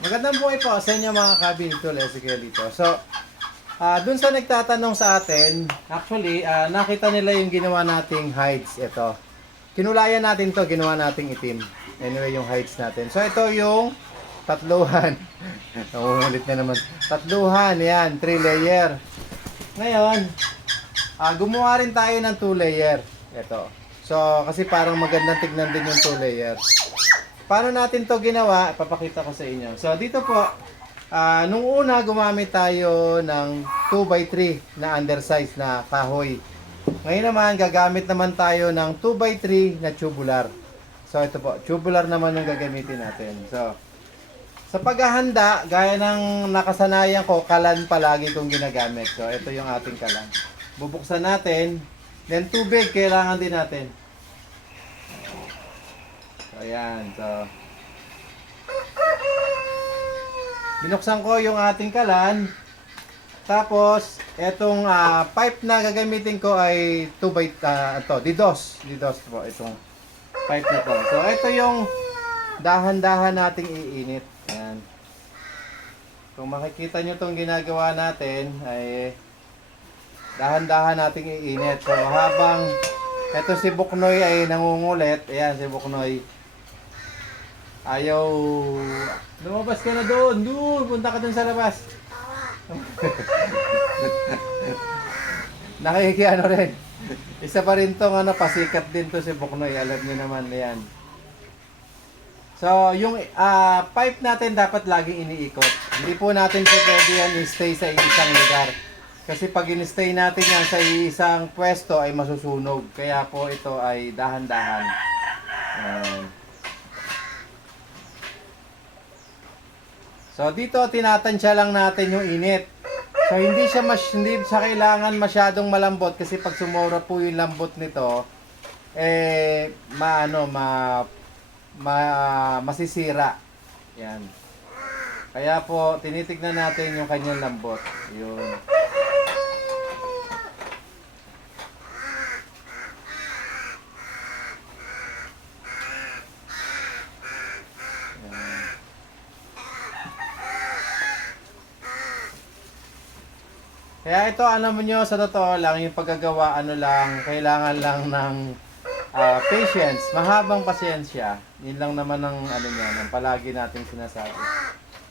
Magandang buhay po sa inyo mga kabin ito, Ezekiel dito. So, ah dun sa nagtatanong sa atin, actually, ah, nakita nila yung ginawa nating hides. Ito. Kinulayan natin to, ginawa nating itim. Anyway, yung hides natin. So, ito yung tatluhan. Nangungulit na naman. Tatluhan, yan, three layer. Ngayon, ah gumawa rin tayo ng two layer. Ito. So, kasi parang magandang tignan din yung two layer. Paano natin to ginawa? Papakita ko sa inyo. So, dito po, ah nung una gumamit tayo ng 2x3 na undersize na kahoy. Ngayon naman, gagamit naman tayo ng 2x3 na tubular. So, ito po, tubular naman yung gagamitin natin. So, sa paghahanda, gaya ng nakasanayan ko, kalan palagi kong ginagamit. So, ito yung ating kalan. Bubuksan natin. Then, tubig, kailangan din natin. Ayan. So, binuksan ko yung ating kalan. Tapos, etong ah, pipe na gagamitin ko ay 2 by, ah, ito, didos. Didos po, itong pipe na to. So, ito yung dahan-dahan nating iinit. Ayan. Kung makikita nyo itong ginagawa natin, ay dahan-dahan nating iinit. So, habang ito si Buknoy ay nangungulit, ayan si Buknoy, ayaw, lumabas ka na doon, doon, punta ka doon sa labas. Nakikiano rin. Isa pa rin tong ano, pasikat din to si Buknoy. Alam niyo naman yan. So, yung ah, pipe natin dapat laging iniikot. Hindi po natin po pwede yan i-stay sa isang lugar. Kasi pag in-stay natin yan sa isang pwesto ay masusunog. Kaya po ito ay dahan-dahan. Ayan. So dito tinatansya lang natin yung init. So hindi siya mas hindi siya kailangan masyadong malambot kasi pag sumura po yung lambot nito eh maano ma, ma masisira. Yan. Kaya po tinitignan natin yung kanyang lambot. Yun. Kaya ito, ano mo nyo, sa totoo lang, yung paggagawa, ano lang, kailangan lang ng ah, patience, mahabang pasensya. Yun lang naman ang ano niya, ang palagi nating sinasabi.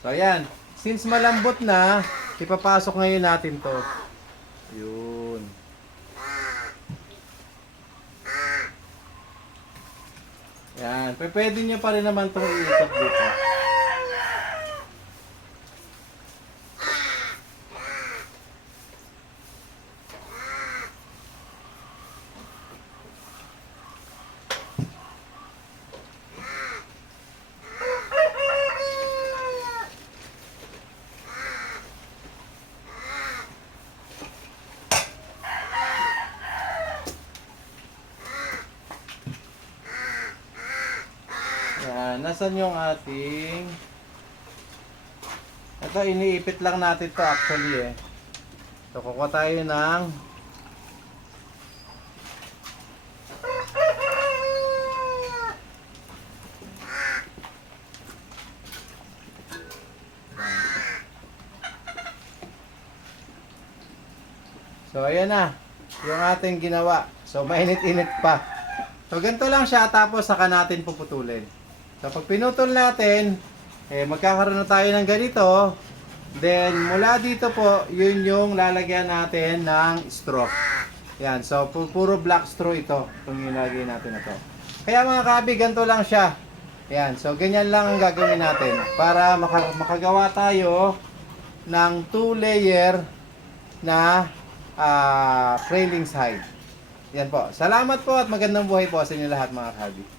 So, ayan. Since malambot na, ipapasok ngayon natin to. Yun. Yan. Pwede nyo pa rin naman itong iikot dito. Yan. Nasaan yung ating... Ito, iniipit lang natin to actually eh. So, kukuha tayo ng... So, ayan na. Yung ating ginawa. So, mainit-init pa. So, ganito lang siya. Tapos, saka natin puputulin. So, pag pinutol natin, eh, magkakaroon na tayo ng ganito. Then, mula dito po, yun yung lalagyan natin ng straw. Yan. So, pu- puro black straw ito. Itong ilagay natin na to. Kaya mga kabi, ganito lang siya. Yan. So, ganyan lang ang gagawin natin. Para maka- makagawa tayo ng two layer na ah, railings hide. Yan po. Salamat po at magandang buhay po sa inyo lahat mga kabi.